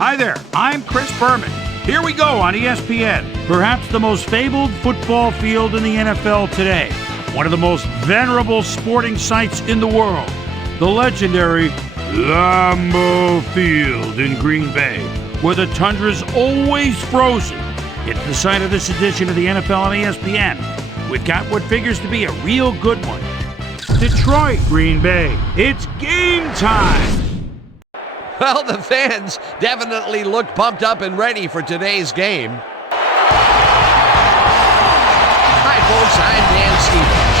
Hi there, I'm Chris Berman. Here we go on ESPN. Perhaps the most fabled football field in the NFL today. One of the most venerable sporting sites in the world. The legendary Lambeau Field in Green Bay, where the tundra's always frozen. It's the site of this edition of the NFL on ESPN. We've got what figures to be a real good one. Detroit, Green Bay. It's game time. Well, the fans definitely look pumped up and ready for today's game. Hi, folks. I'm Dan Stevens.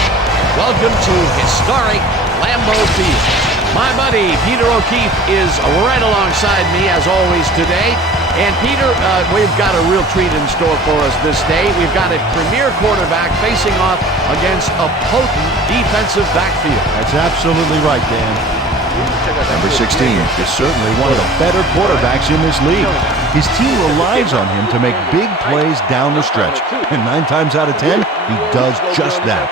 Welcome to historic Lambeau Field. My buddy, Peter O'Keefe, is right alongside me, as always, today. And, Peter, we've got a real treat in store for us this day. We've got a premier quarterback facing off against a potent defensive backfield. That's absolutely right, Dan. Number 16 is certainly one of the better quarterbacks in this league. His team relies on him to make big plays down the stretch. And 9 times out of 10, he does just that.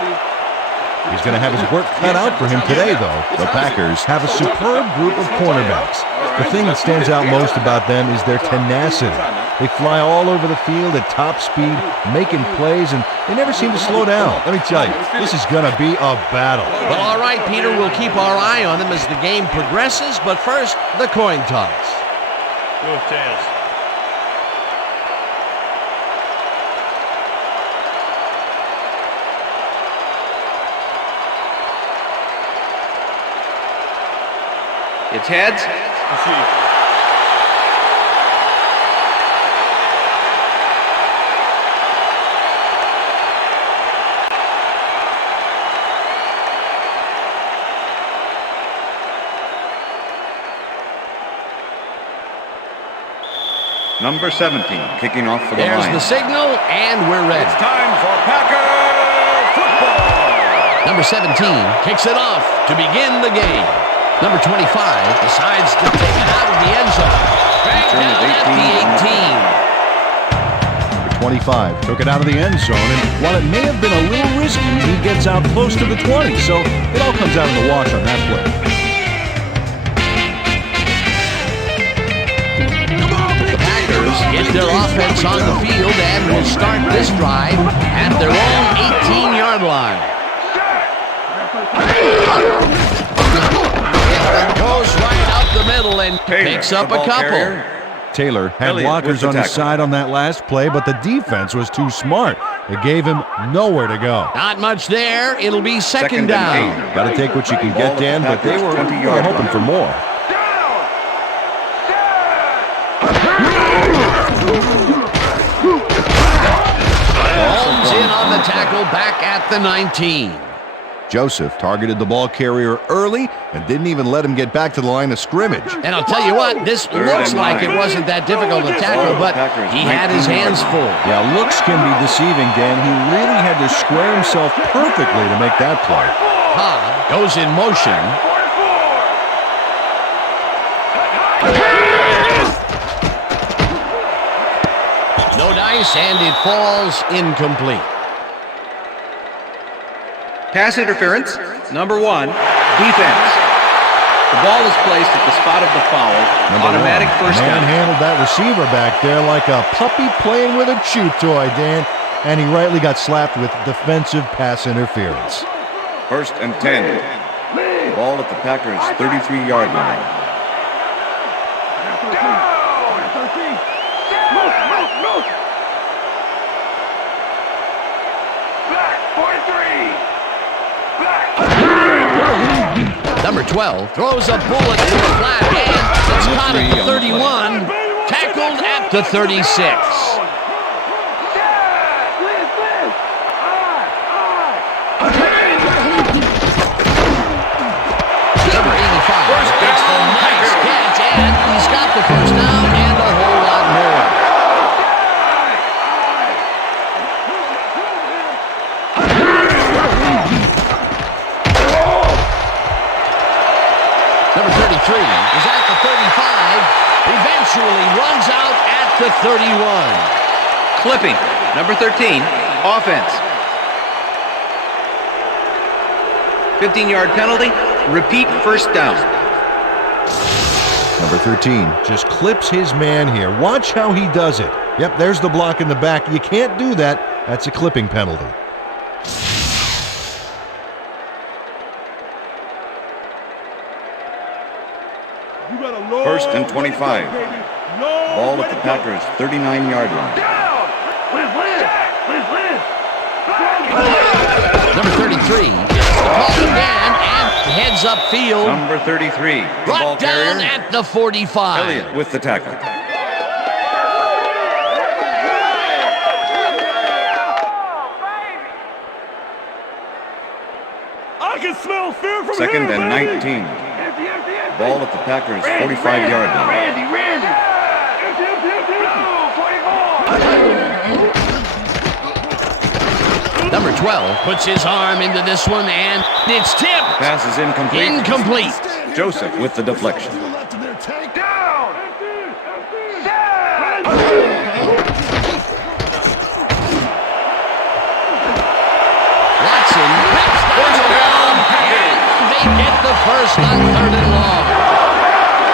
He's going to have his work cut out for him today, though. The Packers have a superb group of cornerbacks. The thing that stands out most about them is their tenacity. They fly all over the field at top speed, making plays, and they never seem to slow down. Let me tell you, this is going to be a battle. Well, all right, Peter, we'll keep our eye on them as the game progresses, but first, the coin toss. Go Tails. It's heads. Number 17, kicking off for the There's Lions. the signal, and we're ready. It's time for Packer football. Number 17 kicks it off to begin the game. Number 25 decides to take it out of the end zone. Right down at the 18. Number 25 took it out of the end zone, and while it may have been a little risky, he gets out close to the 20, so it all comes out in the wash on that play. Get their offense on the field and will start this drive at their own 18-yard line. Goes right up the middle and picks up a couple. Taylor had blockers on his side on that last play, but the defense was too smart. It gave him nowhere to go. Not much there. It'll be second down. Got to take what you can get, Dan, but they were hoping for more. Holmes in on the tackle back at the 19. Joseph targeted the ball carrier early and didn't even let him get back to the line of scrimmage. And I'll tell you what, this looks like it wasn't that difficult to tackle, but he had his hands full. Yeah, looks can be deceiving, Dan. He really had to square himself perfectly to make that play. Cobb goes in motion. No dice, and it falls incomplete. Pass interference, number 1, defense. The ball is placed at the spot of the foul. Automatic first down. Handled that receiver back there like a puppy playing with a chew toy, Dan, and he rightly got slapped with defensive pass interference. 1st and 10. Ball at the Packers' 33-yard line. Number 12 throws a bullet to the flat, and it's caught at the 31, tackled at the 36. Number 85 gets the nice catch, and he's got the first down and a whole lot more. Number 33 is at the 35, eventually runs out at the 31. Clipping, number 13, offense. 15-yard penalty, repeat first down. Number 13 just clips his man here. Watch how he does it. Yep, there's the block in the back. You can't do that. That's a clipping penalty. First and 25. Ball at the Packers' 39-yard line. Number 33 gets the call again and heads upfield. Number 33, the ball Brought down carrier, at the 45. Elliott with the tackle. I can smell fear from Second here, and baby. 19. Ball at the Packers' 45-yard line. Number 12 puts his arm into this one, and it's tipped. Pass is incomplete. Incomplete. Joseph with the deflection. Watson whips down the ball, and they get the first on 3rd and long.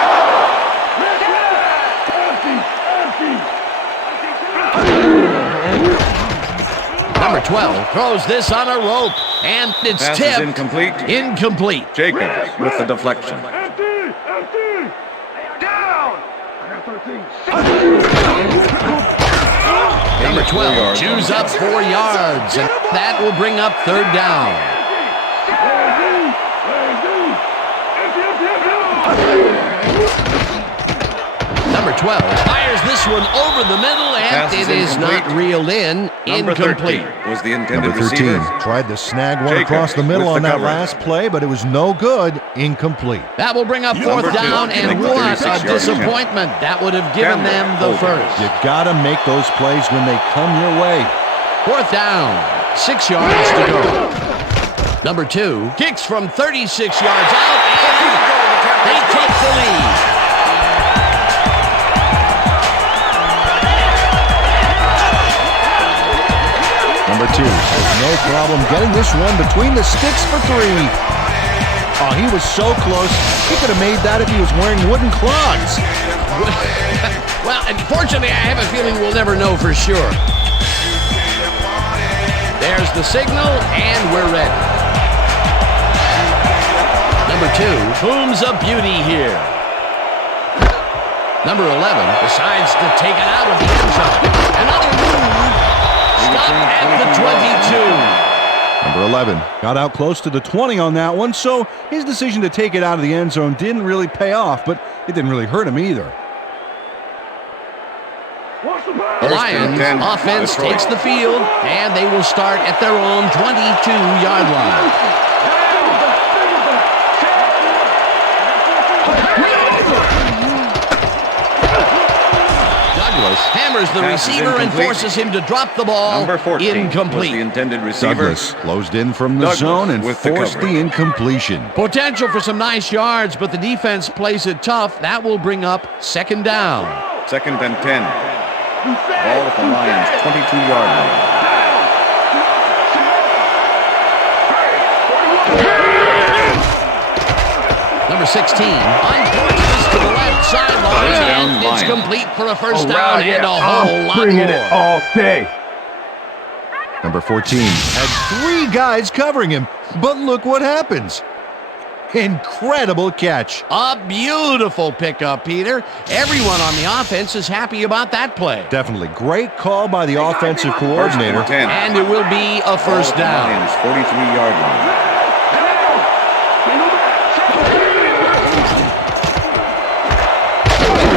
Number 12 throws this on a rope, and it's Pass tipped. is incomplete. Incomplete. Jacobs with the deflection. Number 12 chews up 4 yards, and that will bring up 3rd down. Number 12 fires this one over the middle, and Pass it is is not incomplete. reeled in. Number Incomplete. 13 was the intended Number 13 receiver. tried to snag one Jacobs across the middle with on the that coverage. last play, but it was no good. Incomplete. That will bring up 4th Number 2, down, and make the what a 36-yard disappointment. That would have given them the Campbell, first. You gotta make those plays when they come your way. 4th down, 6 yards to go. Number 2 kicks from 36 yards out, and they take the lead. Number 2 has no problem getting this one between the sticks for 3. Oh, he was so close. He could have made that if he was wearing wooden clogs. Well, unfortunately, I have a feeling we'll never know for sure. There's the signal, and we're ready. Number 2 booms a beauty here. Number 11 decides to take it out of the end zone. Another move. Stop at the 22. Number 11 got out close to the 20 on that one, so his decision to take it out of the end zone didn't really pay off, but it didn't really hurt him either. The Lions offense takes the field, and they will start at their own 22-yard line. Douglas hammers the Pass is receiver and incomplete. forces him to drop the ball. Number 14 was the Incomplete. intended receiver. Douglas closed in from the Douglas zone and with the forced the coverage. incompletion. Potential for some nice yards, but the defense plays it tough. That will bring up 2nd down. Second and 10. Ball at the Lions' 22-yard line. Number 16 uncorks this to the left sideline, Touchdown, and it's Lions. complete for a first down and a whole lot more. all day. Number 14 had 3 guys covering him, but look what happens. Incredible catch. A beautiful pickup, Peter. Everyone on the offense is happy about that play. Definitely great call by the offensive First coordinator. and 10. And it will be a first Ball at down. the Lions' 43-yard line.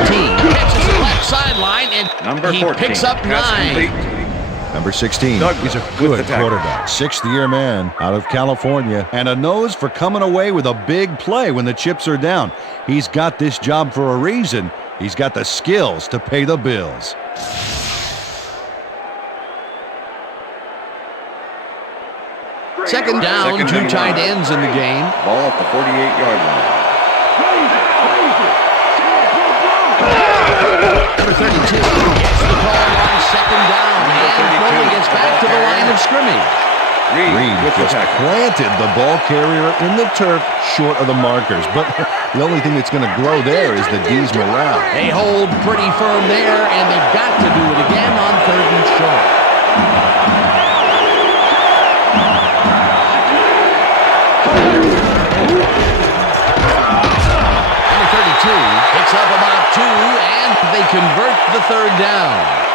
Team catches the left sideline, and Number he 14. picks up Pass 9. complete. Number 16, Douglas he's a with good the tackle. quarterback. 6th-year man out of California, and a nose for coming away with a big play when the chips are down. He's got this job for a reason. He's got the skills to pay the bills. Second down, Second 2 and tight 1. ends in the game. Ball at the 48-yard line. Number 32 gets the call on 2nd down, and Foley gets back to the line of scrimmage. Reed just planted the ball carrier in the turf short of the markers. But the only thing that's going to grow there is the D's morale. They hold pretty firm there, and they've got to do it again on 3rd and short. Number 32 picks up about 2, and they convert the 3rd down.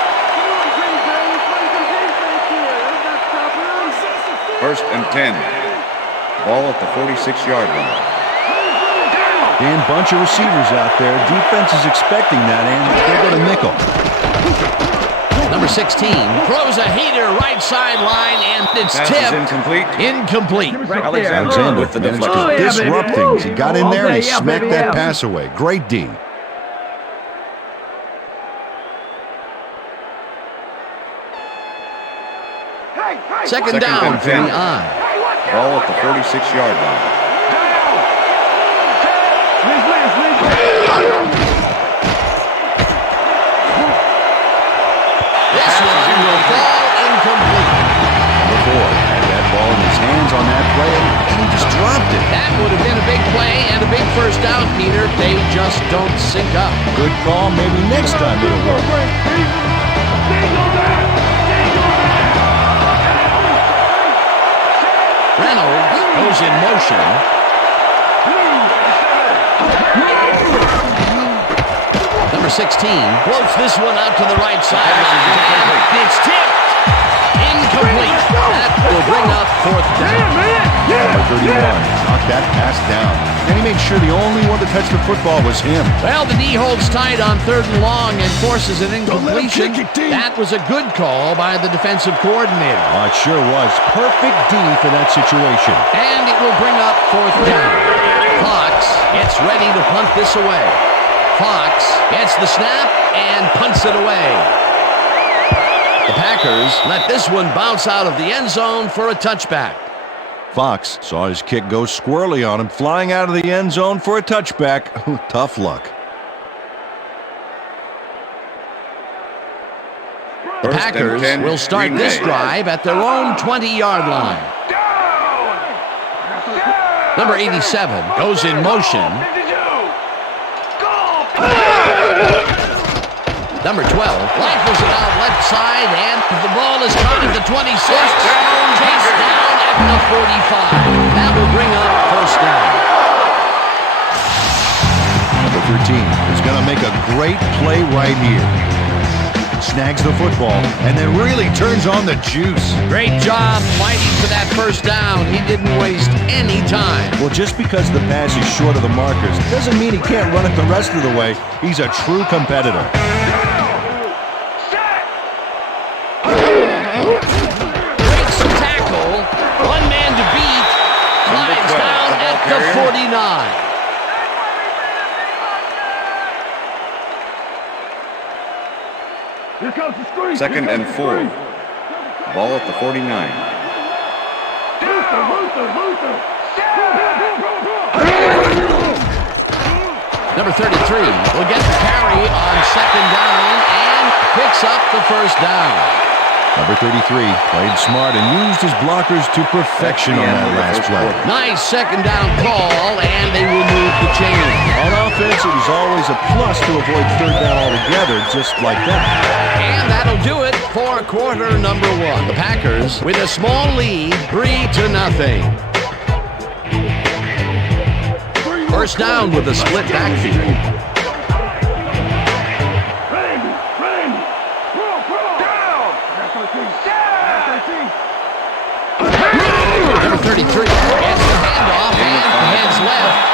1st and 10. Ball at the 46-yard line. And bunch of receivers out there. Defense is expecting that, and they're going to nickel. Number 16 throws a heater right sideline, and it's Pass tipped. is incomplete. Incomplete. Alexander with the deflection. Disrupt things. He got in there and he smacked that pass away. Great D. Second down for the I. Ball at the 46-yard line. This one will fall incomplete. Number 4 had that ball in his hands on that play, and he just dropped it. That would have been a big play and a big first down, Peter. They just don't sync up. Good call. Maybe next time it'll work. Reynolds goes in motion. Number 16 floats this one out to the right side. It's tipped. Incomplete. That will bring up 4th down. Number 31 knocked that pass down. And he made sure the only one to touch the football was him. Well, the D holds tight on 3rd and long and forces an incompletion. That was a good call by the defensive coordinator. Oh, it sure was. Perfect D for that situation. And it will bring up 4th down. Fox gets ready to punt this away. Fox gets the snap and punts it away. The Packers let this one bounce out of the end zone for a touchback. Fox saw his kick go squirrely on him, flying out of the end zone for a touchback. Tough luck. The Packers will start this drive at their own 20-yard line. Number 87 goes in motion. Number 12 rifles it out left side, and the ball is caught at the 26. Chased down at the 45. That will bring up 1st down. Number 13 is going to make a great play right here. Snags the football and then really turns on the juice. Great job fighting for that 1st down. He didn't waste any time. Well, just because the pass is short of the markers doesn't mean he can't run it the rest of the way. He's a true competitor. Breaks the tackle. One man to beat. Slides down at the 49. Here comes the screen. 2nd and 4. Ball at the 49. Number 33 will get the carry on 2nd down and picks up the 1st down. Number 33 played smart and used his blockers to perfection on that last play. Nice 2nd down call, and they will move the chain. On offense, it was always a plus to avoid 3rd down altogether, just like that. And that'll do it for quarter number 1. The Packers with a small lead, 3-0. 1st down with a split backfield. Number 33 gets the handoff and heads left.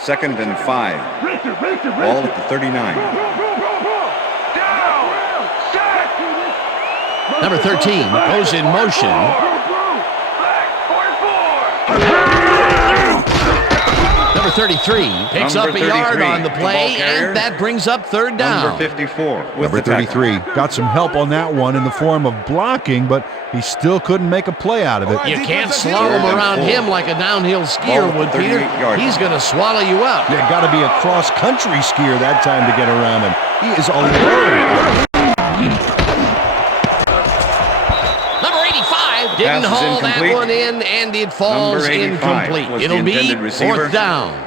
Second and 5. Ball at the 39. Number 13 goes in motion. Number Number 33 picks up a yard on the play, and that brings up third down. Number 54 with Number the tackle. 33 got some help on that one in the form of blocking, but he still couldn't make a play out of it. You can't slalom around him like a downhill skier would, Peter. He's going to swallow you up. Yeah, got to be a cross-country skier that time to get around him. He is alone. Number 85 didn't haul that one in, and it falls incomplete. It'll be fourth down.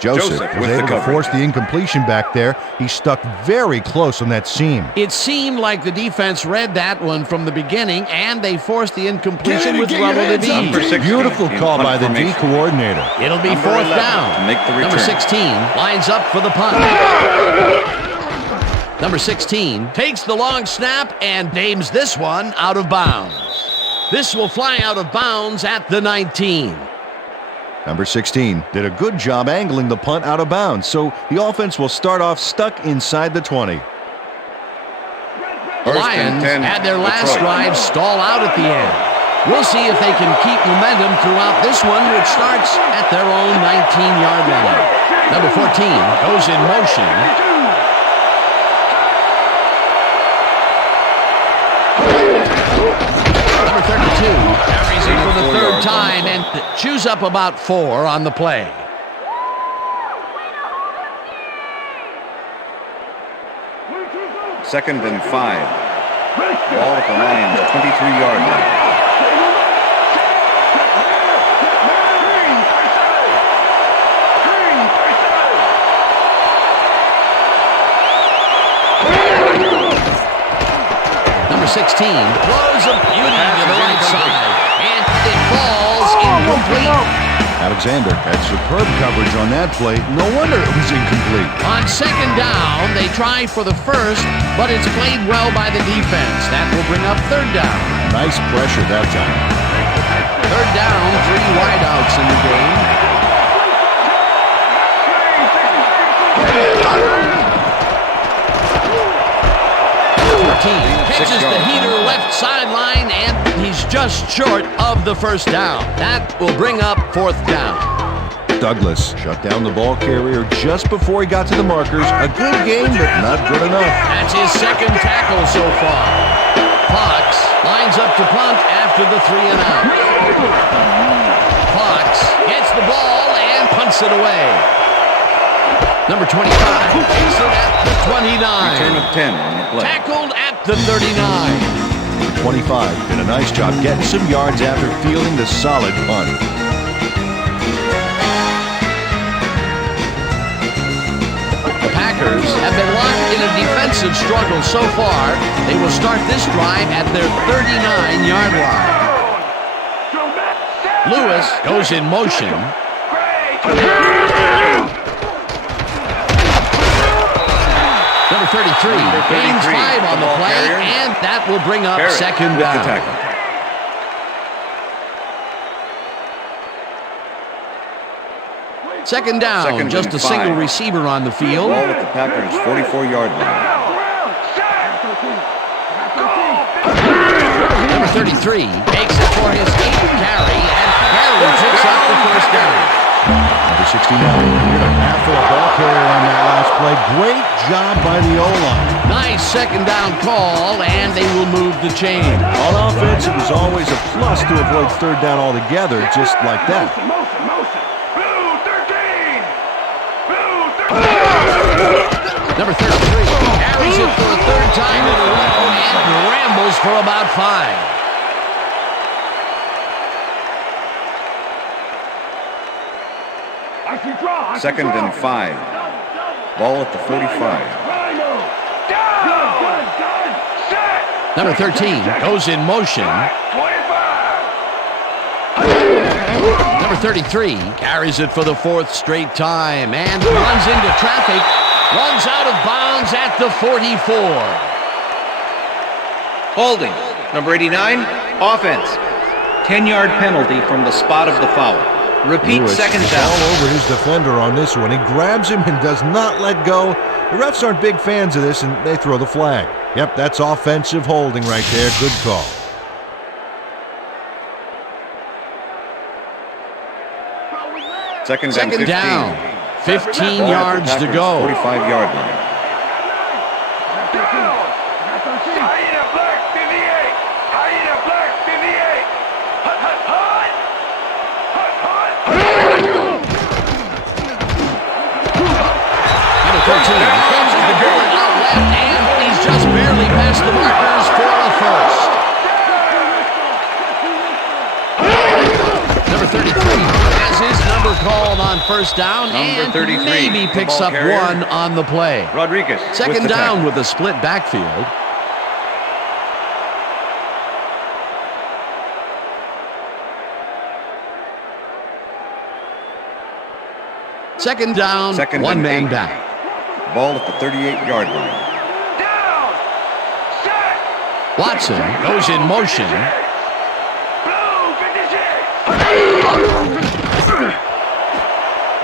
Joseph was able to force the incompletion back there. He stuck very close on that seam. It seemed like the defense read that one from the beginning, and they forced the incompletion with relative ease. Beautiful call by the D coordinator. It'll be fourth down. Number 16 lines up for the punt. Number 16 takes the long snap and aims this one out of bounds. This will fly out of bounds at the 19. Number 16 did a good job angling the punt out of bounds, so the offense will start off stuck inside the 20. The Lions had their last drive stall out at the end. We'll see if they can keep momentum throughout this one, which starts at their own 19-yard line. Number 14 goes in motion. Number 32 carries it for the third time and chews up about 4 on the play. Second and 5. Ball at the Lions' 23-yard line. Number 16 throws a beauty to the right side, and it falls incomplete. Alexander had superb coverage on that play. No wonder it was incomplete. On second down, they try for the first, but it's played well by the defense. That will bring up third down. Nice pressure that time. Third down, 3 wideouts in the game. Pitches the heater left sideline, and he's just short of the first down. That will bring up fourth down. Douglas shut down the ball carrier just before he got to the markers. A good game, but not good enough. That's his second tackle so far. Fox lines up to punt after the 3 and out. Fox gets the ball and punts it away. Number 25 takes it at the 29. Return of 10 on the play. Tackled at the 39. 25 did a nice job getting some yards after fielding the solid punt. The Packers have been locked in a defensive struggle so far. They will start this drive at their 39-yard line. Lewis goes in motion. Number 33 gains 5 on the play, and that will bring up second down. Second down, just a single receiver on the field. Ball at the Packers' 44-yard line. Number 33 makes it for his 8th carry, and Harry picks up the first down. Number 69 hit a half of the ball carrier on that last play. Great job by the O-line. Nice second down call, and they will move the chain. On offense, it was always a plus to avoid third down altogether, just like that. Number 33 carries it for a third time in a row and rambles for about 5. Second and 5. Ball at the 45. Number 13 goes in motion. Number 33 carries it for the 4th straight time and runs into traffic. Runs out of bounds at the 44. Holding. Number 89, offense. 10-yard penalty from the spot of the foul. Repeat Lewis second is down. all over his defender on this one. He grabs him and does not let go. The refs aren't big fans of this, and they throw the flag. Yep, that's offensive holding right there. Good call. Second down. 15 Ball at yards the to Packers' go. 45-yard line. Number 13 catches the ball out left, and he's just barely past the markers for a first. Number 33 has his number called on first down, and 33, maybe picks up carrier. one on the play. Rodriguez. Second with the down tackle. with a split backfield. Second down, Second one and man 8. back. Ball at the 38-yard line. Watson goes in motion.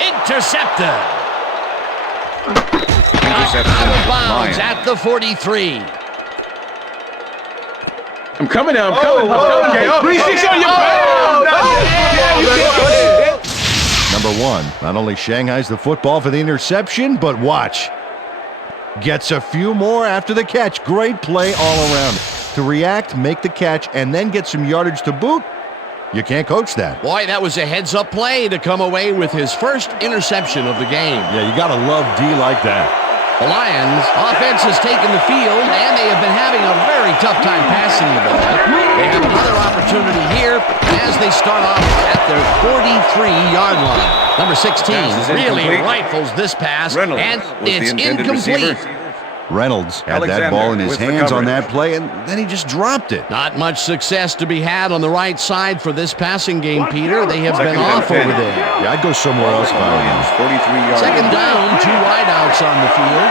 Intercepted. Interception. Out of bounds Lions. at the 43. I'm coming now. I'm coming. Okay. Oh, 3-6 on your Number 1, not only Shanghai's the football for the interception, but watch. Gets a few more after the catch. Great play all around. To react, make the catch, and then get some yardage to boot. You can't coach that. Boy, that was a heads-up play to come away with his first interception of the game. Yeah, you got to love D like that. The Lions offense has taken the field, and they have been having a very tough time passing the ball. They have another opportunity here as they start off at their 43-yard line. Number 16 Pass is really incomplete. rifles this pass, Reynolds and was the it's intended incomplete. receiver. Reynolds had that Alexander ball in his with the hands on coverage. that play, and then he just dropped it. Not much success to be had on the right side for this passing game, Peter. They have been Second and off over 10. there. Yeah, I'd go somewhere else if I were him. Lions, 43-yard Second line. down, 2 wideouts on the field.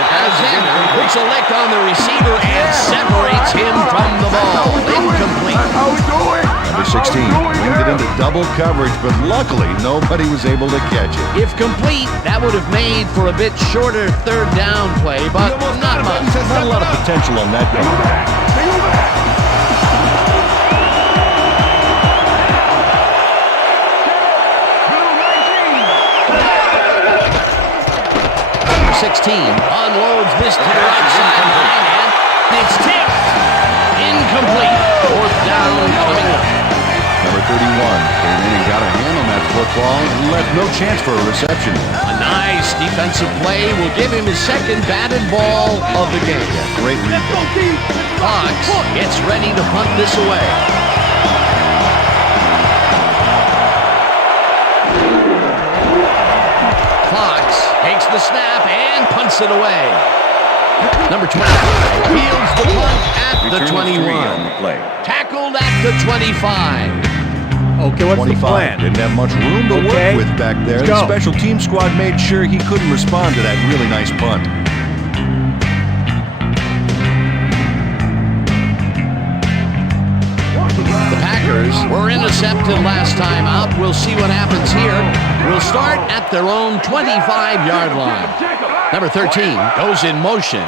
Alexander puts a lick on the receiver and separates him from the ball. Incomplete. Number 16 winged it into double coverage, but luckily nobody was able to catch it. If complete, that would have made for a bit shorter third down play, but not much. Not a lot of potential on that comeback. Number 16 unloads this to the right sideline, and it's tipped. Incomplete. Fourth down coming up. Number 31 came in and got a hand on that football and left no chance for a reception. A nice defensive play will give him his second batted ball of the game. Great read. Fox gets ready to punt this away. Fox takes the snap and punts it away. Number 25 fields the punt at the Return of 3 on 21. the play. Tackled at the 25. Okay, what's the 25 plan? didn't have much room to Okay, work with back there. let's The go. special team squad made sure he couldn't respond to that really nice punt. The Packers were intercepted last time out. We'll see what happens here. We'll start at their own 25-yard line. Number 13 goes in motion.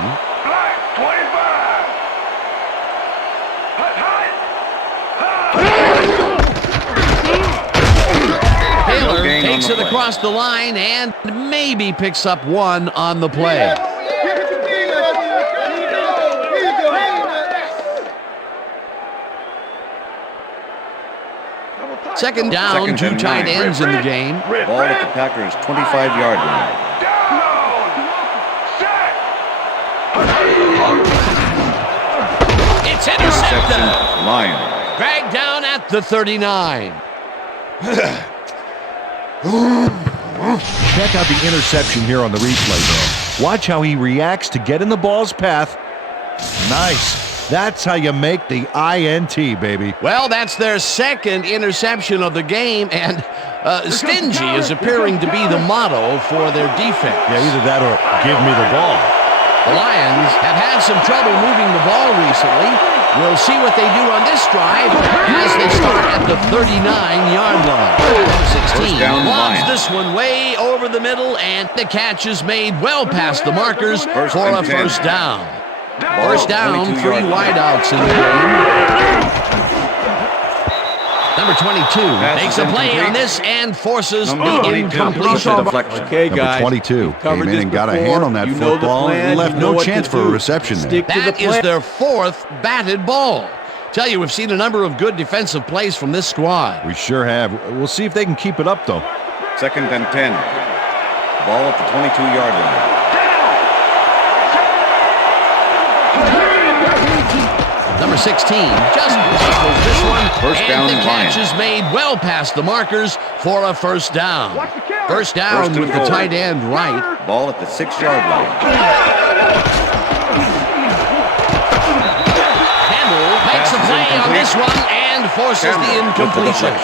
Taylor gain on takes the it play. across the line and maybe picks up one on the play. Second down, Second 2 and tight 9. ends in the game. Ball at the Packers' 25-yard line. It's Interception. intercepted. Lions. Dragged down at the 39. Check out the interception here on the replay, though. Watch how he reacts to get in the ball's path. Nice. That's how you make the INT, baby. Well, that's their second interception of the game, and stingy is appearing to be the motto for their defense. Yeah, either that or give me the ball. The Lions have had some trouble moving the ball recently. We'll see what they do on this drive as they start at the 39-yard line. Number 16 First down, lobs Lions. this one way over the middle, and the catch is made well past the markers First for and a 10. first down. Ball First at the down, 3 22-yard line. wideouts in the game. Number 22 makes a play on this and forces the incompletion. Deflection. Number 22 came in and got a hand on that football and left no chance for a reception there. That is their fourth batted ball. Tell you, we've seen a number of good defensive plays from this squad. We sure have. We'll see if they can keep it up, though. 2nd and 10. Ball at the 22-yard line. Number 16 just tackles this one. First down, and the catch Lions. is made well past the markers for a first down. First down First and with the goal. tight end right. Ball at the 6-yard line. Makes a play on this one and forces the incompletion.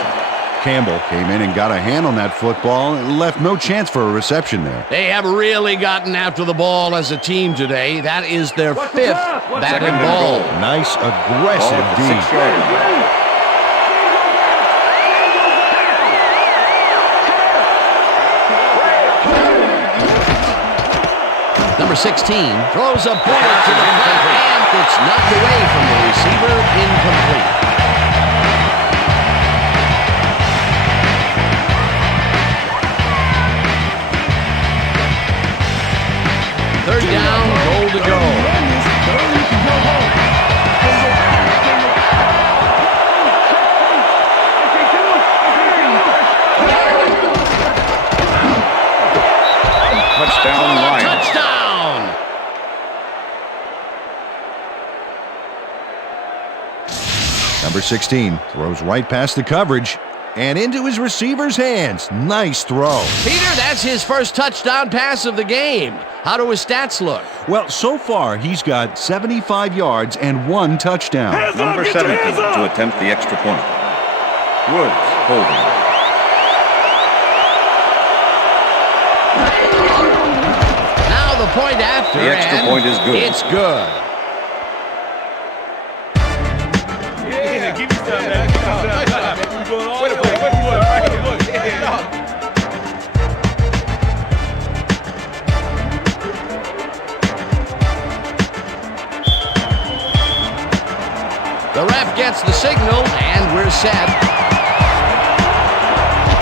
Campbell came in and got a hand on that football and left no chance for a reception there. They have really gotten after the ball as a team today. That is their fifth batted ball. Nice, Ball aggressive at the D. 6-yard line. Number 16 throws a bullet to the flat and it's knocked away from the receiver, incomplete. Third down, goal to go. Touchdown, Lions. Touchdown! Number 16 throws right past the coverage and into his receiver's hands. Nice throw. Peter, that's his first touchdown pass of the game. How do his stats look? Well, so far, he's got 75 yards and 1 touchdown. Number 17 to attempt the extra point. Woods holding. Now the point after, The extra and point is good. It's good. The ref gets the signal, and we're set.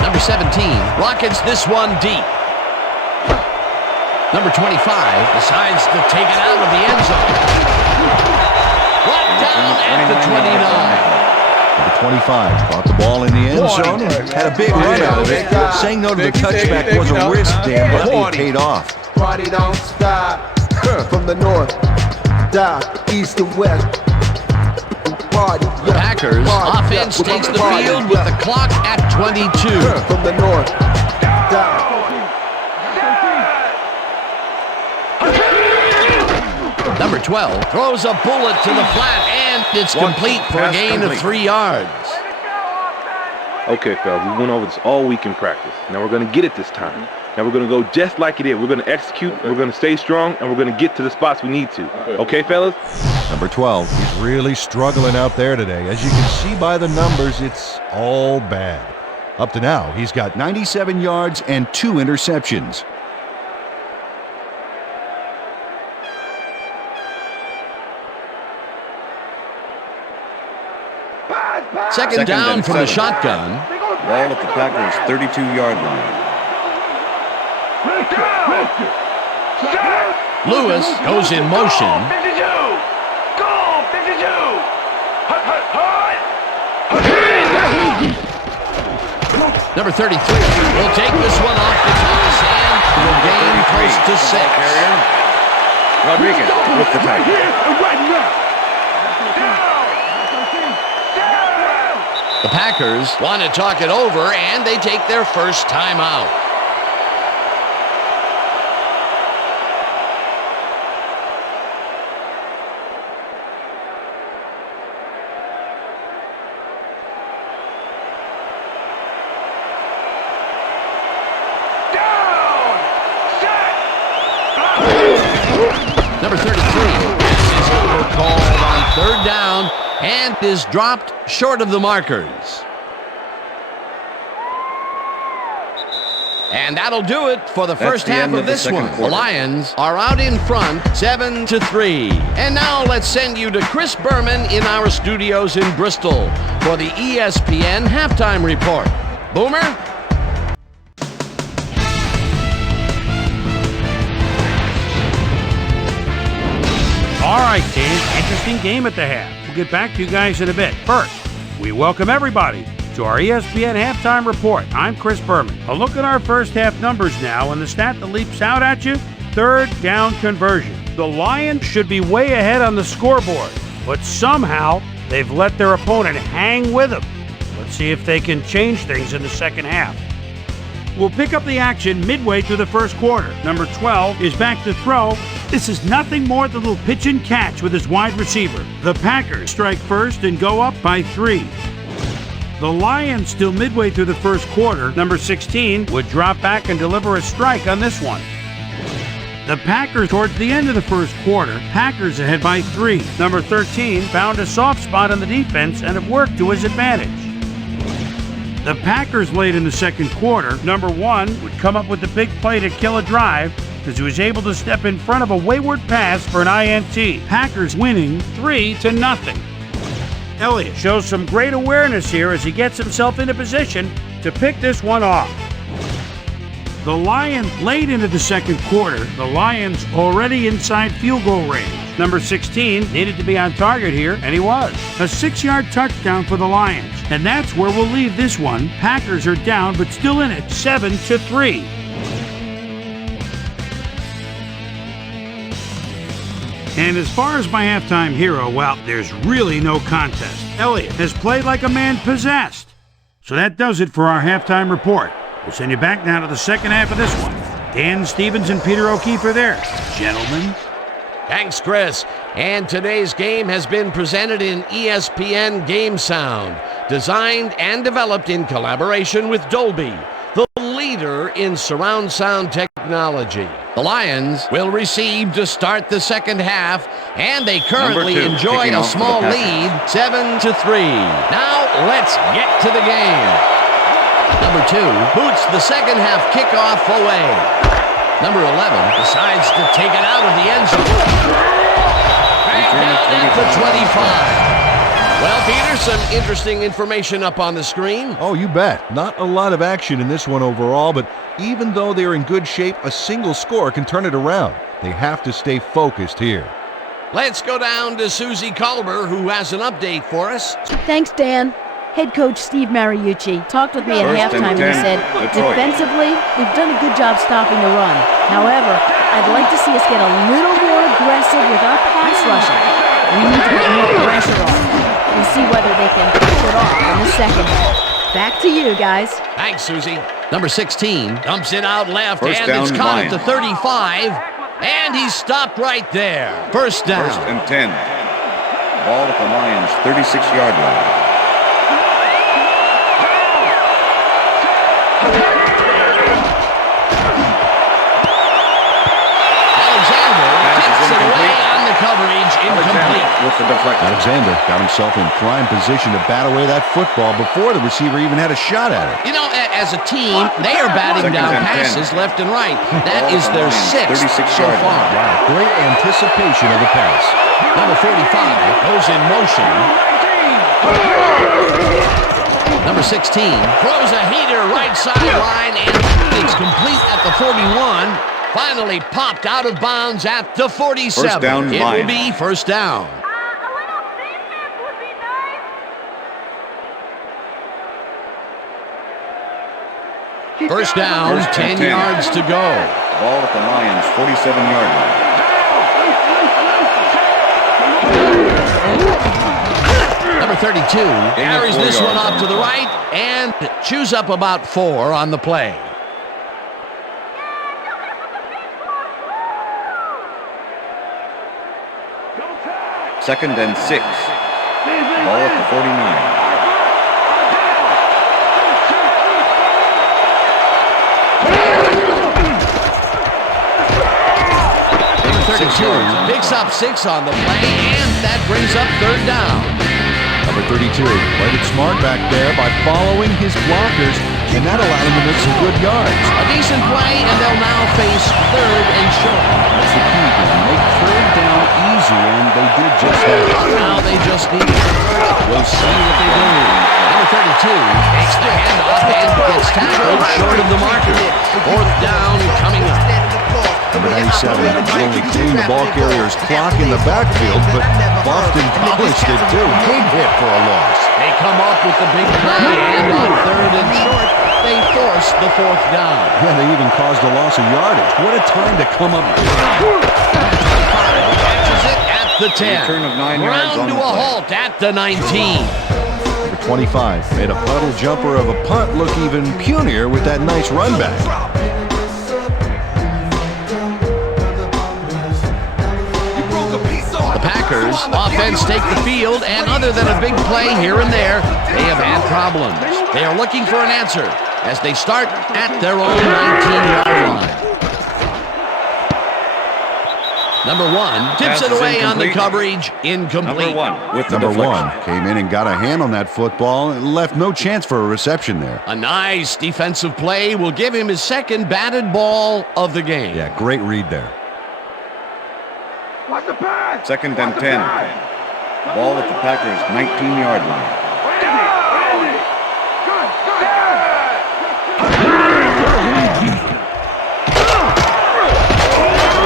Number 17 rockets this one deep. Number 25 decides to take it out of the end zone. Brought down at the 29. Number 25 brought the ball in the end zone and had a big run out of it. Saying no to the touchback was a risk, Dan, but it paid off. Party don't stop. From the north, south, east, and west. Party, The Packers offense takes the field with the clock at 22. From the north, south. Number 12 throws a bullet to the flat, and it's complete for a gain of 3 yards. Okay, fellas, we went over this all week in practice. Now we're going to get it this time. Now we're going to go just like it is. We're going to execute, we're going to stay strong, and we're going to get to the spots we need to. Okay, fellas? Number 12, he's really struggling out there today. As you can see by the numbers, it's all bad. Up to now, he's got 97 yards and 2 interceptions. Second down from the shotgun. Ball at the Packers' 32-yard line. Lewis goes in motion. 52! Go! 52! Number 33 will take this one off the toss and will gain close to 6. Rodriguez with the tackle. The Packers want to talk it over, and they take their first timeout. Number 33 is overcalled on third down and is dropped short of the markers. And that'll do it for the first the half end of of the this second one. The quarter. Lions are out in front, 7-3. And now let's send you to Chris Berman in our studios in Bristol for the ESPN Halftime Report. Boomer? All right, team. Interesting game at the half. We'll get back to you guys in a bit. First, we welcome everybody to our ESPN Halftime Report. I'm Chris Berman. A look at our first half numbers now, and the stat that leaps out at you, third down conversion. The Lions should be way ahead on the scoreboard, but somehow they've let their opponent hang with them. Let's see if they can change things in the second half. We'll pick up the action midway through the first quarter. Number 12 is back to throw. This is nothing more than a little pitch and catch with his wide receiver. The Packers strike first and go up by 3. The Lions, still midway through the first quarter, number 16 would drop back and deliver a strike on this one. The Packers, towards the end of the first quarter, Packers ahead by 3. Number 13 found a soft spot on the defense and have worked to his advantage. The Packers late in the second quarter, number 1 would come up with the big play to kill a drive as he was able to step in front of a wayward pass for an INT. Packers winning 3-0. Elliott shows some great awareness here as he gets himself into position to pick this one off. The Lions late into the second quarter, the Lions already inside field goal range. Number 16 needed to be on target here, and he was. A 6-yard touchdown for the Lions, and that's where we'll leave this one. Packers are down, but still in it, 7-3. And as far as my halftime hero, well, there's really no contest. Elliott has played like a man possessed. So that does it for our halftime report. We'll send you back now to the second half of this one. Dan Stevens and Peter O'Keefe are there. Gentlemen. Thanks, Chris. And today's game has been presented in ESPN Game Sound, designed and developed in collaboration with Dolby, the leader in surround sound technology. The Lions will receive to start the second half, and they currently Number 2, enjoy kicking a off for the small Packers. lead, 7-3. Now let's get to the game. Number 2 boots the second half kickoff away. Number 11 decides to take it out of the end zone. Right down at the 25. Well, Peter, some interesting information up on the screen. Oh, you bet. Not a lot of action in this one overall, but even though they're in good shape, a single score can turn it around. They have to stay focused here. Let's go down to Susie Culber, who has an update for us. Thanks, Dan. Head coach Steve Mariucci talked with me at First and halftime and he 10, said, Detroit. defensively, we've done a good job stopping the run. However, I'd like to see us get a little more aggressive with our pass rushing. We need to put more pressure on them and see whether they can pull it off in the second half. Back to you, guys. Thanks, Susie. Number 16 dumps it out left, First and down, it's caught at Lions. the 35, and he's stopped right there. First down. First and 10. Ball at the Lions' 36-yard line. Coverage incomplete. With the deflection. Alexander got himself in prime position to bat away that football before the receiver even had a shot at it. You know, as a team, they are batting Second down and 10. passes left and right. That Ball is at the their Lions, 6th 36 so yard far. line. Wow, great anticipation of the pass. Number 45 goes in motion. Number 16 throws a heater right sideline, and it's complete at the 41. Finally popped out of bounds at the 47. First down, it will Lions. be first down. First down, First 10 and 10. yards to go. Ball at the Lions' 47-yard line. Number 32 carries the 4 this one yard off to the right and chews up about 4 on the play. Second and 6. Ball at the 49. Number 32 picks up 6 on the play, and that brings up third down. Number 32 played it smart back there by following his blockers and that allowed him to make some good yards. A decent play, and they'll now face 3rd and short. That's the key, Dan. Make 3rd down easy, and they did just that. Now they just need it. We'll see what they do. Number 32 takes the handoff and gets tackled short of the marker. 4th down coming up. Number 97 not only cleaned the ball carrier's clock in the backfield, but buffed and polished it too. Big hit for a loss. They come up with the big play, and on 3rd and short, they force the 4th down. Yeah, they even caused a loss of yardage. What a time to come up. Catches it at the 10. Return of 9 yards Round on to the a play. halt at the 19. Number 25 made a puddle jumper of a punt look even punier with that nice run back. The Packers offense take the field, and other than a big play here and there, they have had problems. They are looking for an answer as they start at their own 19-yard line. Number 1 tips it away on the coverage, incomplete. Number 1 came in and got a hand on that football and left no chance for a reception there. A nice defensive play will give him his 2nd batted ball of the game. Yeah, great read there. 2nd and 10. Ball at the Packers' 19-yard line.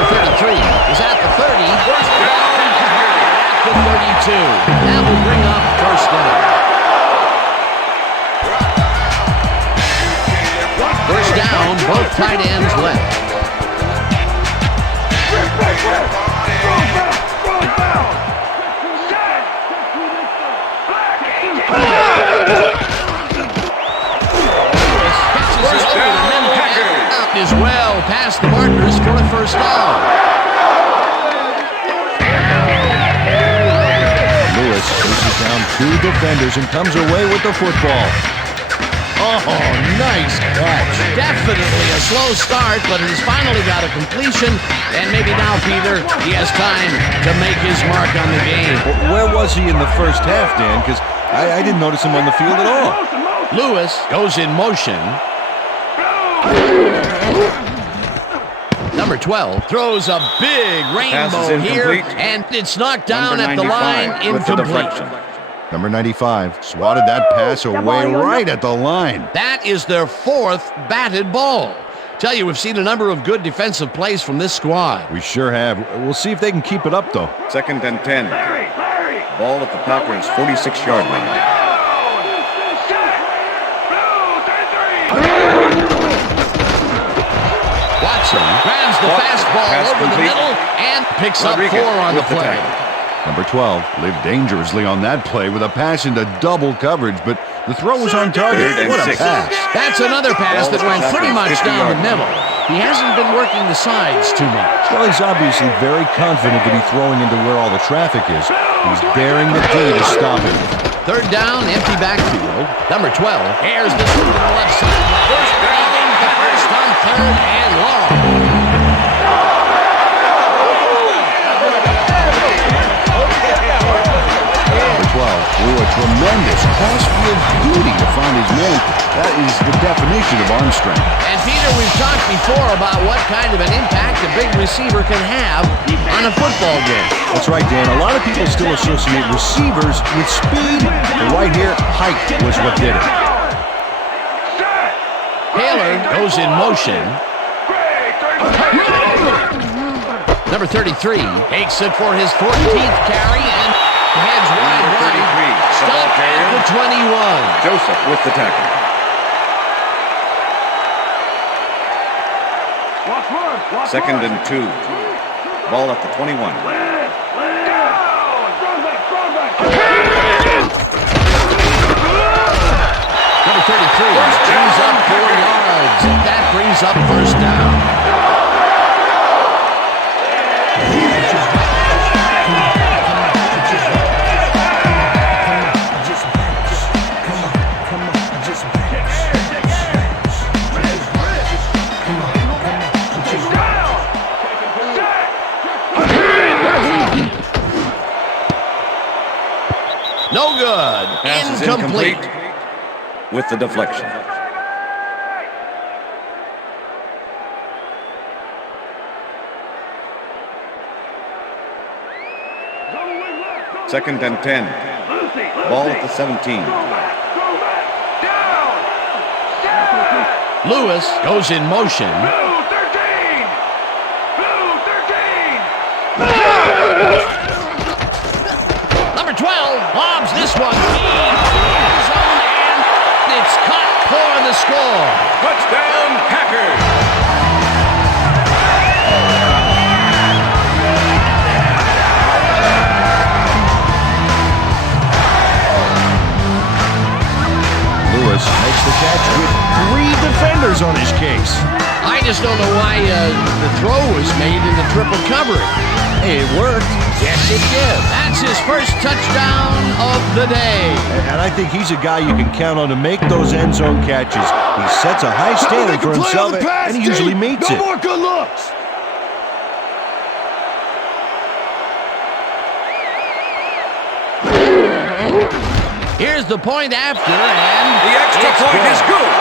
33 is at the 30. First down at the 32. That will bring up 1st down. 1st down, both tight ends left. Is well past the markers for a 1st down. Lewis pushes down 2 defenders and comes away with the football. Oh, nice catch. Definitely a slow start, but he's finally got a completion, and maybe now, Peter, he has time to make his mark on the game. Where was he in the first half, Dan? Because I didn't notice him on the field at all. Lewis goes in motion. Number 12 throws a big rainbow here, and it's knocked down at the line, incomplete. Number 95 swatted that pass away right at the line. That is their 4th batted ball. Tell you, we've seen a number of good defensive plays from this squad. We sure have. We'll see if they can keep it up, though. 2nd and 10. Ball at the Packers' 46-yard line. Watson grabs the fastball over the middle and picks up 4 on the play. Number 12 lived dangerously on that play with a pass into double coverage, but the throw was on target. What a pass. That's another pass that went pretty much down the middle. He hasn't been working the sides too much. Well, he's obviously very confident to be throwing into where all the traffic is. He's daring the D to stop him. 3rd down, empty backfield. Number 12 airs this one to the left side. First down, first on 3rd and long. Threw a tremendous cross-field duty to find his man. That is the definition of arm strength. And Peter, we've talked before about what kind of an impact a big receiver can have on a football game. That's right, Dan. A lot of people still associate receivers with speed, but right here, height was what did it. Taylor goes in motion. Number 33 takes it for his 14th carry and heads wide right. Stop at the 21. Joseph with the tackle. Second and 2. Ball at the 21. Number 33 brings up 4 yards. That brings up 1st down. No good. Pass is incomplete with the deflection. Second and 10. Ball at the 17. Lewis goes in motion. Number 12 lobs this one. End zone, and it's caught for the score. Touchdown, Packers! Lewis makes the catch with 3 defenders on his case. I just don't know why the throw was made in the triple coverage. Hey, it worked. Yes, it did. That's his first touchdown of the day. And I think he's a guy you can count on to make those end zone catches. He sets a high standard for himself, and he usually meets it. No more good looks. Here's the point after, and The extra it's point good. is good.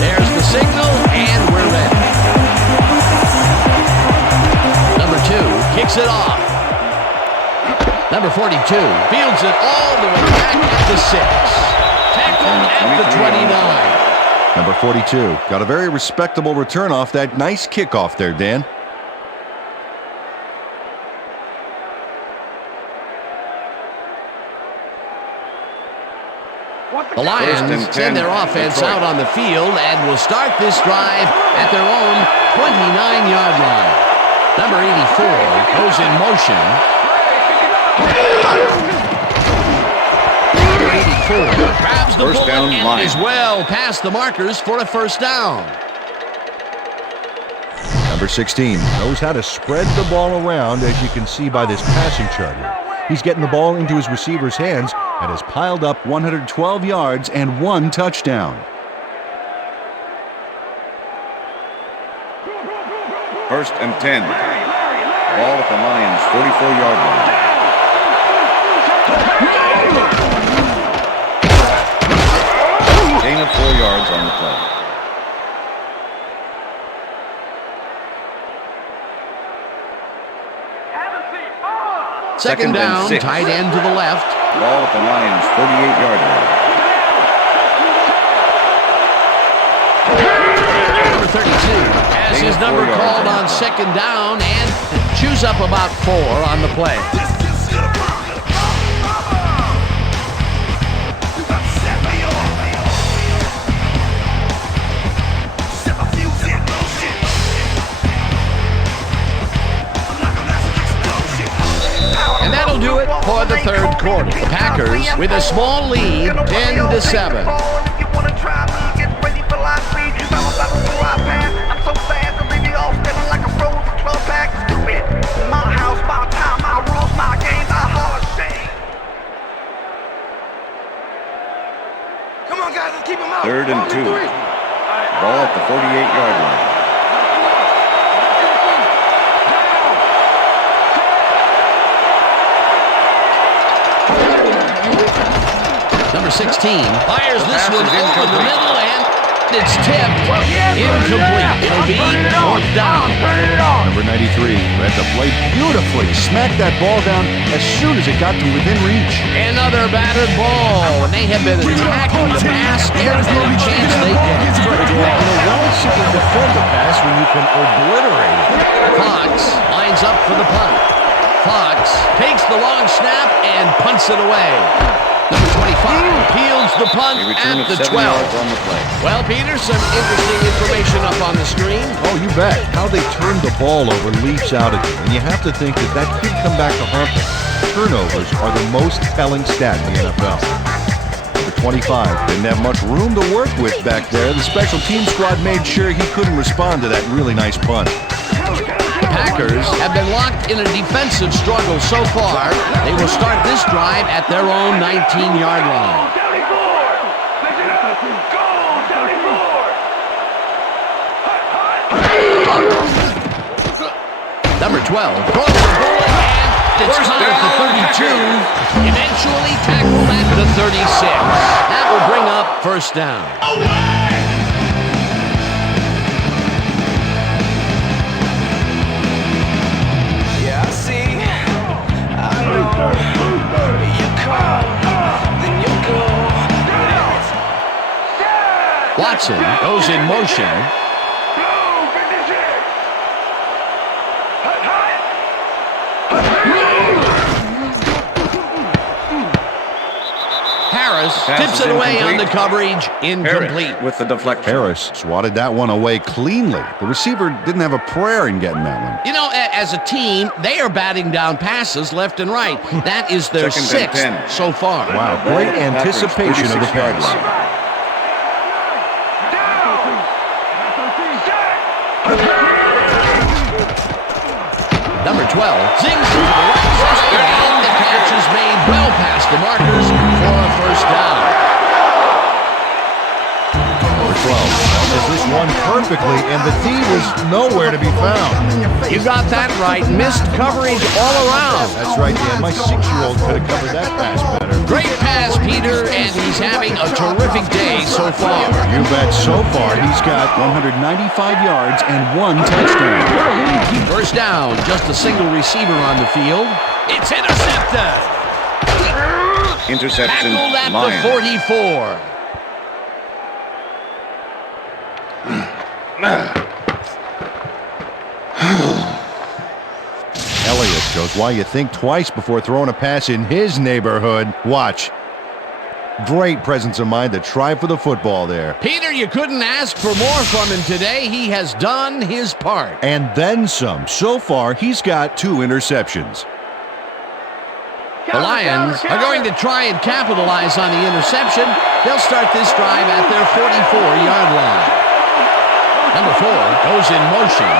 There's the signal, and we're ready. Number 2 kicks it off. Number 42 fields it all the way back at the 6. Tackled at the 29. Number 42 got a very respectable return off that nice kickoff there, Dan. The Lions send their offense out on the field and will start this drive at their own 29-yard line. Number 84 goes in motion. Number 84 grabs the First bullet down, and Lions. is well past the markers for a first down. Number 16 knows how to spread the ball around, as you can see by this passing chart here. He's getting the ball into his receiver's hands and has piled up 112 yards and 1 touchdown. First and 10. Ball at the Lions' 44-yard line. Gain of 4 yards on the play. Second down, and 6. tight end to the left. Ball at the Lions' 48-yard line. Number 32 has his number called on second down and chews up about 4 on the play. And that'll do it for the third quarter. The Packers with a small lead, 10-7. Come on, guys, let's keep him out. Third and 2. Ball at the 48-yard line. Number 16 fires this one over the middle, and it's tipped. Incomplete. It'll be fourth down. Number 93 read the play beautifully, smacked that ball down as soon as it got to within reach. Another battered ball, and they have been attacking the pass every chance they get. Once you can defend the pass when you can obliterate it. Fox lines up for the punt. Fox takes the long snap and punts it away. Number 25 peels the punt A return at of the 7 12. yards on the play. Well, Peter, some interesting information up on the screen. Oh, you bet. How they turn the ball over leaps out at you, and you have to think that that could come back to haunt them. Turnovers are the most telling stat in the NFL. Number 25 didn't have much room to work with back there. The special team squad made sure he couldn't respond to that really nice punt. The Packers have been locked in a defensive struggle so far. They will start this drive at their own 19-yard line. Number 12 throws the bullet, and it's caught at the 32. Eventually tackled at the 36. That will bring up first down. Yeah, I see. I know. You come, then you go. Watson goes in motion. Harris tips it away on the coverage. Incomplete. Harris with the deflection. Harris swatted that one away cleanly. The receiver didn't have a prayer in getting that one. You know, as a team, they are batting down passes left and right. That is their Second and 6th 10. so far. Wow, great anticipation of the pass. Number 12 zings to the right side, and the catch is made well past the markers for a first down. Number 12 does this one perfectly, and the D was nowhere to be found. You got that right. Missed coverage all around. That's right, Dan. My 6-year-old could have covered that pass better. Great pass, Peter, and he's having a terrific day so far. You bet. So far, he's got 195 yards and 1 touchdown. First down, just a single receiver on the field. It's intercepted. Interception. Tackled at Lions. the 44. Elliott shows why you think twice before throwing a pass in his neighborhood. Watch. Great presence of mind to try for the football there. Peter, you couldn't ask for more from him today. He has done his part. And then some. So far, he's got 2 interceptions. The Lions are going to try and capitalize on the interception. They'll start this drive at their 44-yard line. Number 4 goes in motion.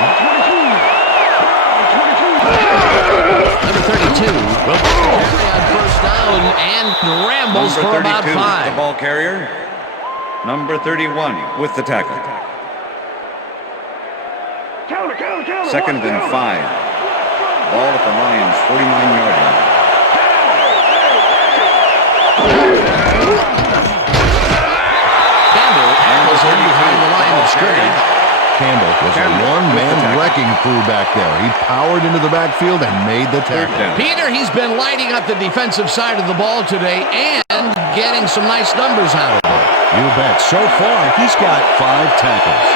Number 32 will carry on first down and rambles Number for about 32, 5. the ball carrier. Number 31 with the tackle. Second and 5. Ball at the Lions' 49-yard line. Campbell was in behind the line of scrimmage. Campbell was a one-man wrecking crew back there. He powered into the backfield and made the tackle. Peter, he's been lighting up the defensive side of the ball today and getting some nice numbers out of it. You bet. So far, he's got 5 tackles.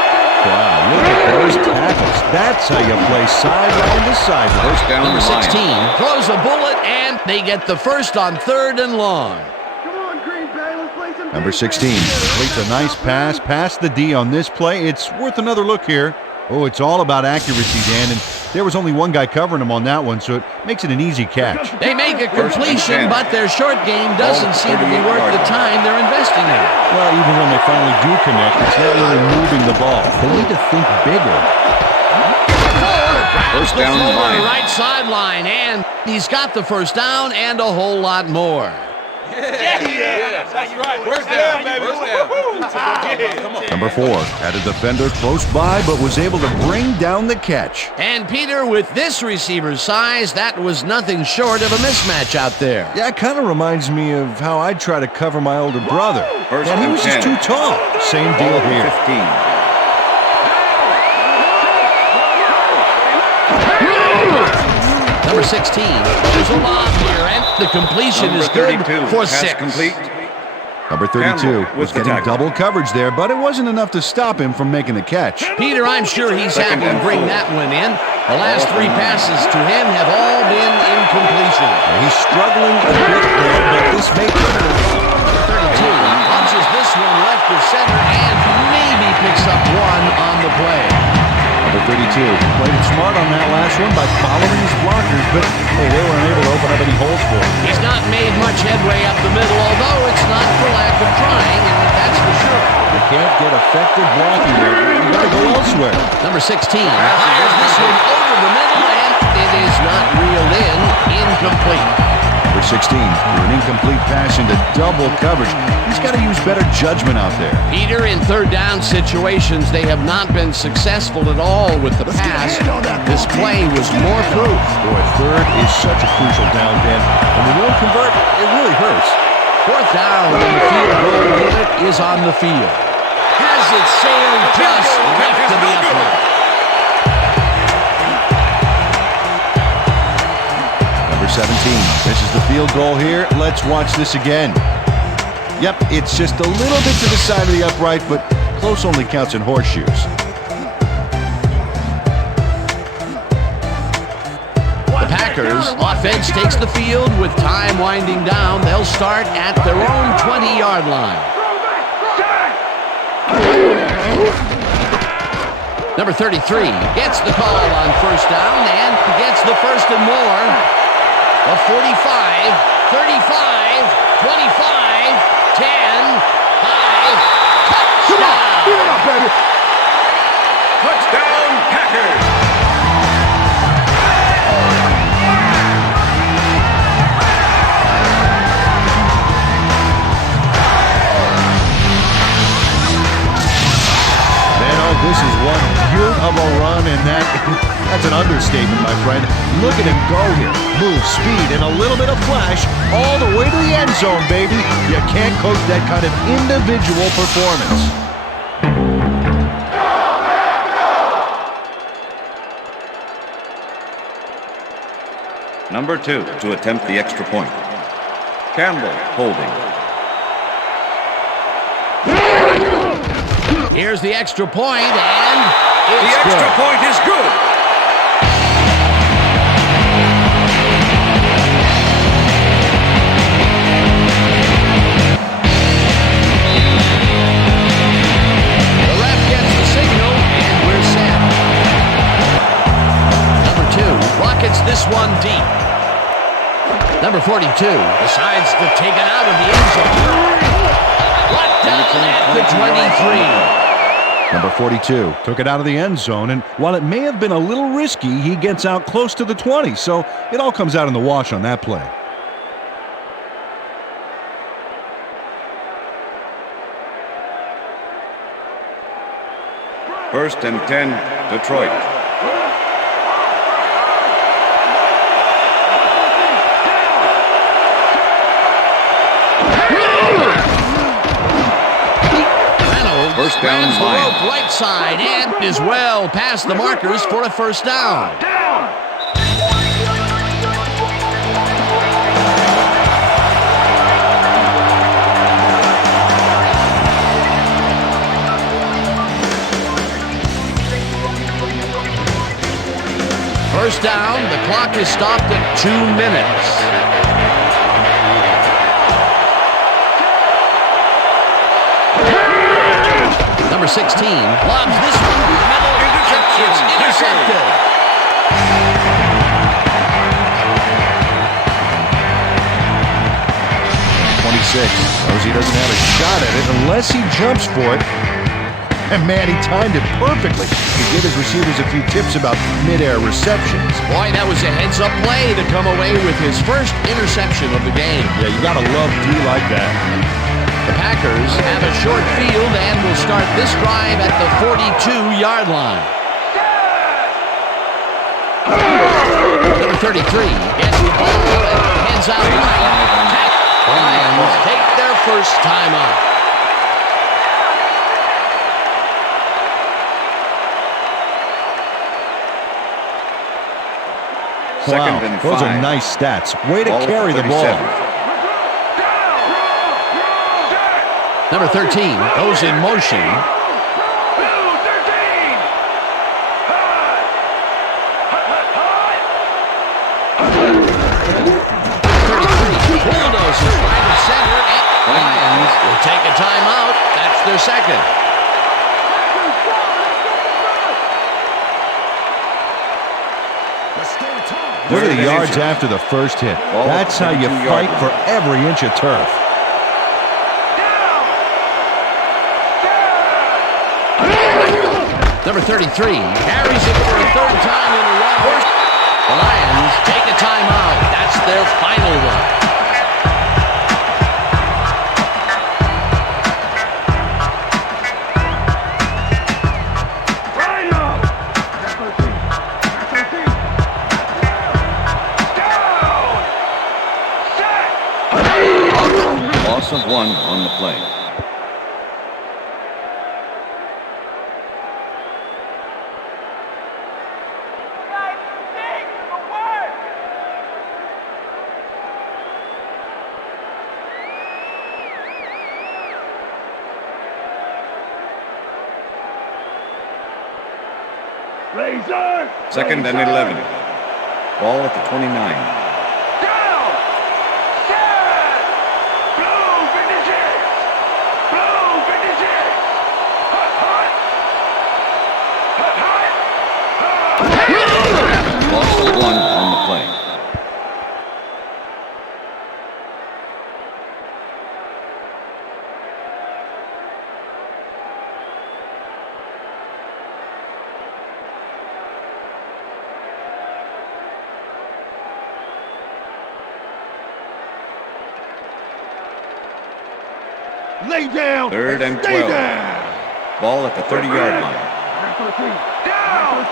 Wow, look at those tackles. That's how you play sideline to sideline. First down. Number 16 throws a bullet, and they get the first on 3rd and long. Number 16 completes a nice pass past the D on this play. It's worth another look here. Oh, it's all about accuracy, Dan, and there was only one guy covering him on that one, so it makes it an easy catch. They make a completion, but their short game doesn't seem to be worth the time they're investing in it. Well, even when they finally do connect, it's not really moving the ball. They need to think bigger. First down the line. Right sideline, and he's got the first down and a whole lot more. Yeah, that's right. First down, baby. Number 4 had a defender close by, but was able to bring down the catch. And Peter, with this receiver's size, that was nothing short of a mismatch out there. Yeah, it kind of reminds me of how I'd try to cover my older brother. First And he and was just 10. too tall. Same deal here. 15. Number 16, there's a lob here, and the completion Number is good 32, for pass 6. complete. Number 32 Campbell was with the getting tackle. double coverage there, but it wasn't enough to stop him from making the catch. Peter, I'm sure he's Second happy to and bring 4. that one in. The last 3 passes to him have all been incompletion. He's struggling a bit there, but this may turn it. Number 32 launches this one left to center and maybe picks up 1 on the play. Number 32 played it smart on that last one by following his blockers, but hey, they were unable to open up any holes for him. He's not made much headway up the middle, although it's not for lack of trying, and that's for sure. You can't get effective blocking there. You got to go elsewhere. Number 16 fires this one over the middle, and it is not reeled in. Incomplete. Number 16 threw an incomplete pass into double coverage. He's got to use better judgment out there. Peter, in third down situations, they have not been successful at all with the pass. This play was more proof. Boy, third is such a crucial down, Dan. When you don't convert, it really hurts. Fourth down, and the field goal unit is on the field. Has it sailed just left to the upright. Number 17 misses the field goal here. Let's watch this again. Yep, it's just a little bit to the side of the upright, but close only counts in horseshoes. The Packers offense takes the field with time winding down. They'll start at their own 20-yard line. Number 33 gets the call on first down and gets the first and more. A 45, 35, 25, 10, 5, touchdown! Give it up, baby! Touchdown, Packers! This is one beaut of a run, and that's an understatement, my friend. Look at him go here. Move, speed, and a little bit of flash all the way to the end zone, baby. You can't coach that kind of individual performance. Number 2 to attempt the extra point. Campbell holding. Here's the extra point, and it's the extra good. point is good. The ref gets the signal, and we're set. Number 2 rockets this one deep. Number 42 decides to take it out of the end zone. Brought down at the 23. Number 42 took it out of the end zone, and while it may have been a little risky, he gets out close to the 20, so it all comes out in the wash on that play. First and 10, Detroit. First down runs the line. rope right side and is well past the markers for a first down. First down, the clock is stopped at 2 minutes. Number 16 lobs this one to the middle. It's intercepted. Knows he doesn't have a shot at it unless he jumps for it. And man, he timed it perfectly to give his receivers a few tips about mid-air receptions. Boy, that was a heads-up play to come away with his first interception of the game. Yeah, you gotta love D like that. The Packers have a short field and will start this drive at the 42-yard line. Number 33 gets the ball and heads out right. Lions take their first time out. Second and 5. Those are nice stats. Way to carry the ball. Number 13 goes in motion. Bulldozers right at center, and Lions will take a timeout. That's their second. Look at the yards after the first hit. That's how you fight for every inch of turf. Number 33 carries it for a third time in a row. The Lions take a timeout. That's It's their final one. Loss of 1 on the play. Second and 11. Ball at the 29. Loss of 1 on the play. Lay down. Third and 12. Ball at the 30-yard line. Down.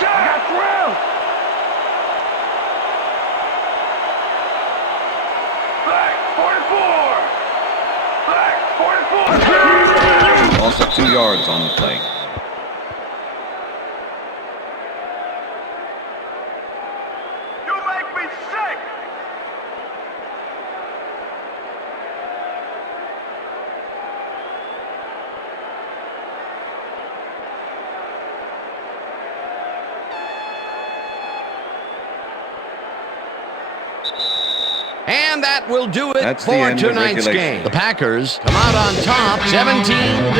Got 12. Back 44. Loss of 2 yards on the play. You make me sick. And that will do it That's the for end of tonight's regulation. game. The Packers come out on top 17-7.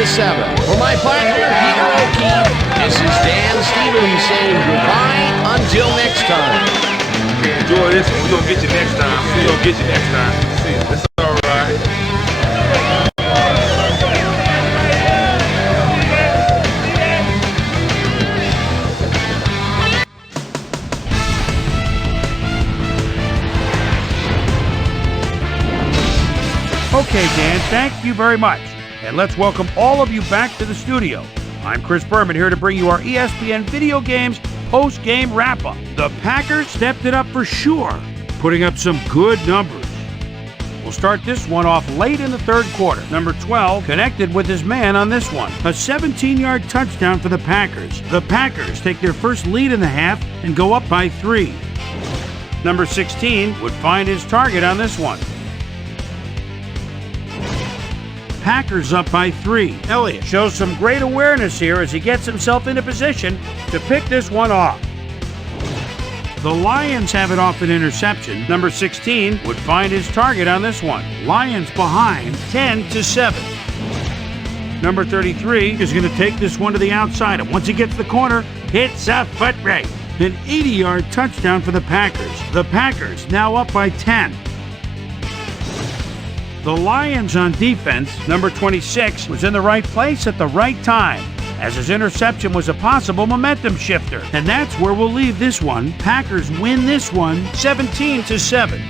For my partner, Peter O'Keefe, this is Dan Stevens saying goodbye until next time. Enjoy this one. We're going to get you next time. We're going to get you next time. It's all right. Okay, Dan, thank you very much. And let's welcome all of you back to the studio. I'm Chris Berman here to bring you our ESPN Video Games post-game wrap-up. The Packers stepped it up for sure, putting up some good numbers. We'll start this one off late in the third quarter. Number 12 connected with his man on this one. A 17-yard touchdown for the Packers. The Packers take their first lead in the half and go up by 3. Number 16 would find his target on this one. Packers up by 3. Elliott shows some great awareness here as he gets himself into position to pick this one off. The Lions have it off an interception. Number 16 would find his target on this one. Lions behind 10-7. Number 33 is going to take this one to the outside, and once he gets the corner, hits a foot race. An 80-yard touchdown for the Packers. The Packers now up by 10. The Lions on defense, number 26, was in the right place at the right time, as his interception was a possible momentum shifter. And that's where we'll leave this one. Packers win this one 17-7.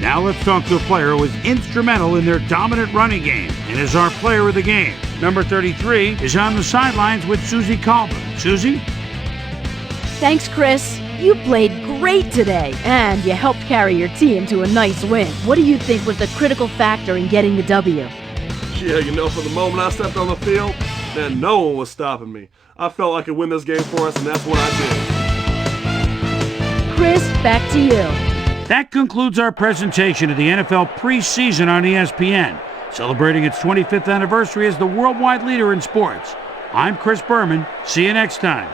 Now let's talk to a player who was instrumental in their dominant running game and is our player of the game. Number 33 is on the sidelines with Susie Colbert. Susie? Thanks, Chris. You played great today, and you helped carry your team to a nice win. What do you think was the critical factor in getting the W? Yeah, you know, from the moment I stepped on the field, man, no one was stopping me. I felt I could win this game for us, and that's what I did. Chris, back to you. That concludes our presentation of the NFL preseason on ESPN, celebrating its 25th anniversary as the worldwide leader in sports. I'm Chris Berman. See you next time.